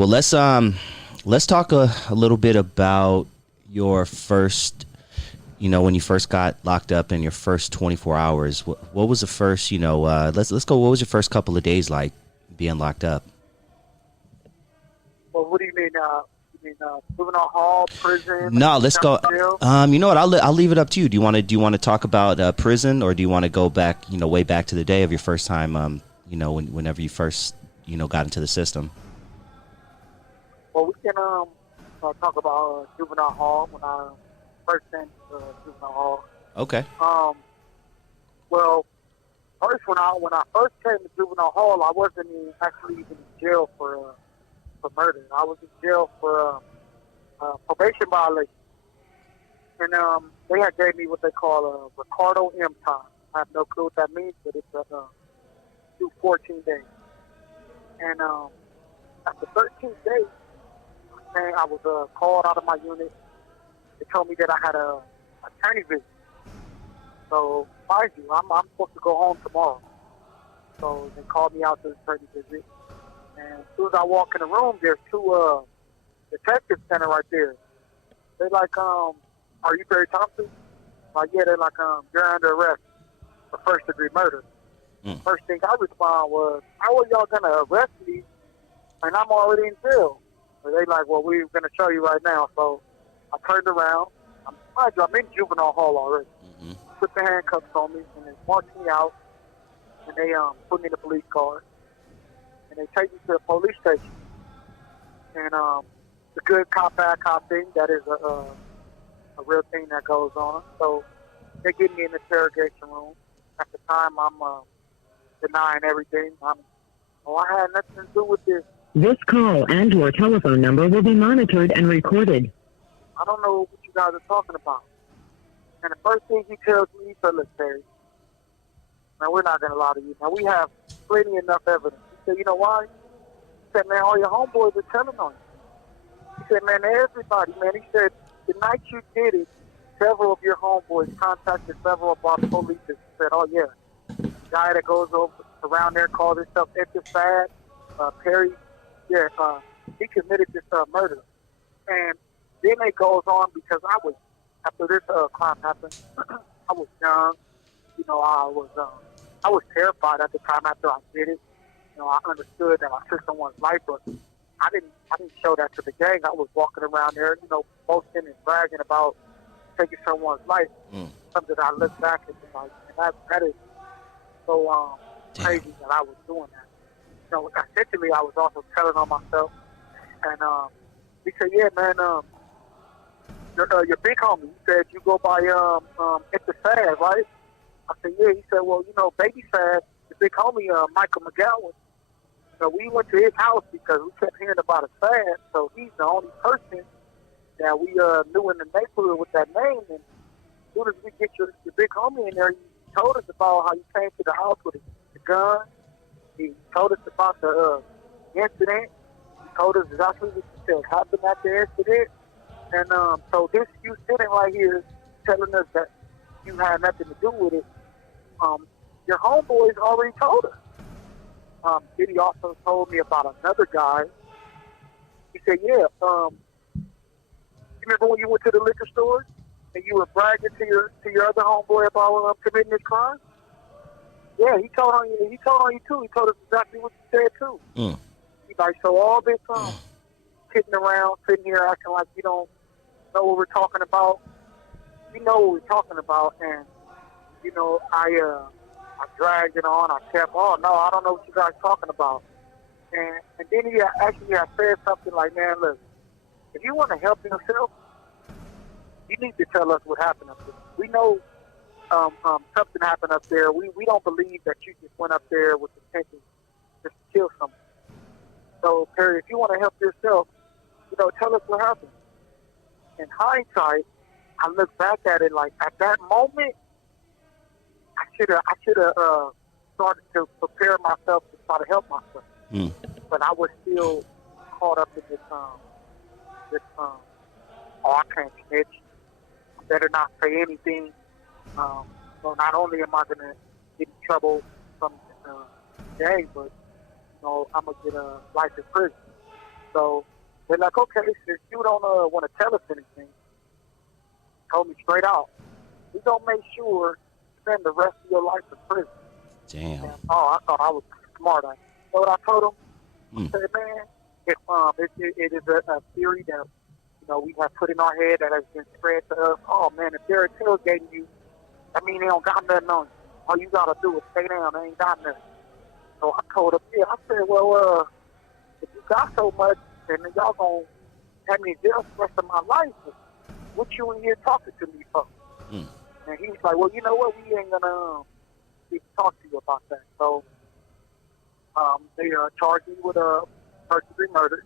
Well, let's talk a little bit about your first, when you first got locked up in your first 24 hours. What was the first, let's go. What was your first couple of days like being locked up? Well, what do you mean? Juvenile hall, prison? No, let's go. Jail? You know what? I'll leave it up to you. Do you want to talk about prison, or do you want to go back, way back to the day of your first time, whenever you first, got into the system? Well, we can talk about juvenile hall when I first entered juvenile hall. Okay. Well, first when I first came to juvenile hall, I wasn't actually even in jail for murder. I was in jail for probation violation, and they had gave me what they call a Ricardo M time. I have no clue what that means, but it's do 14 days. And after 13 days, I was called out of my unit. They told me that I had a attorney visit. So, mind you, I'm supposed to go home tomorrow. So they called me out to the attorney visit. And as soon as I walk in the room, there's two detectives standing right there. They like, are you Barry Thompson? Like, yeah, they're like, you're under arrest for first-degree murder. First thing I respond was, how are y'all going to arrest me and I'm already in jail? So they like, well, we're going to show you right now. So I turned around. I'm in juvenile hall already. Mm-hmm. Put the handcuffs on me, and they marched me out, and they put me in the police car, and they take me to the police station. And the good cop, bad cop thing, that is a real thing that goes on. So they get me in the interrogation room. At the time, I'm denying everything. I had nothing to do with this. This call and your telephone number will be monitored and recorded. I don't know what you guys are talking about. And the first thing he tells me, he said, look, Terry, man, we're not going to lie to you. Now, we have plenty enough evidence. He said, you know why? He said, man, all your homeboys are telling on you. He said, man, everybody, man. He said, the night you did it, several of your homeboys contacted several of our police and said, oh, yeah, the guy that goes over around there called himself Fad, Perry, yeah, he committed this murder. And then it goes on because after this crime happened, I was young. I was terrified at the time after I did it. I understood that I took someone's life, but I didn't show that to the gang. I was walking around there, boasting and bragging about taking someone's life. Something that I look back and be like, and that is so crazy that I was doing that. Essentially, I was also telling on myself. And he said, yeah, man, your big homie, he said, you go by SNITCHED, right? I said, yeah. He said, well, Baby Fad, the big homie, Michael McGowan, we went to his house because we kept hearing about a Fad, so he's the only person that we knew in the neighborhood with that name. And as soon as we get your big homie in there, he told us about how he came to the house with the gun. He told us about the incident. He told us exactly what he said happened at the incident. And so this you sitting right here telling us that you had nothing to do with it. Your homeboys already told us. Then he also told me about another guy. He said, yeah, you remember when you went to the liquor store and you were bragging to your other homeboy about committing this crime? Yeah, he told on you. He told on you too. He told us exactly what you said too. He's like, so all this sitting around, sitting here acting like you don't know what we're talking about. You know what we're talking about, and I dragged it on. I kept, oh no, I don't know what you guys are talking about. And then he actually said something like, man, look, if you want to help yourself, you need to tell us what happened up there. We know something happened up there. We don't believe that you just went up there with the intention just to kill someone. So, Perry, if you want to help yourself, tell us what happened. In hindsight, I look back at it like at that moment, I should have started to prepare myself to try to help myself. But I was still caught up in this oh, I can't snitch. I better not say anything. So not only am I going to get in trouble from the gang, but I'm going to get a life in prison. So they're like, okay, since you don't want to tell us anything, told me straight out, we gonna make sure you spend the rest of your life in prison. Damn. And, I thought I was smart. You know what I told him? I said, man, it is a theory that we have put in our head that has been spread to us. Oh man, if they're tailgating you, I mean they don't got nothing on you. All you gotta do is stay down. They ain't got nothing. So I told him, I said, well, if you got so much, then y'all gonna have me in jail for the rest of my life. What you in here talking to me for? And he's like, well, you know what? We ain't gonna talk to you about that. So they charged me with first-degree murder.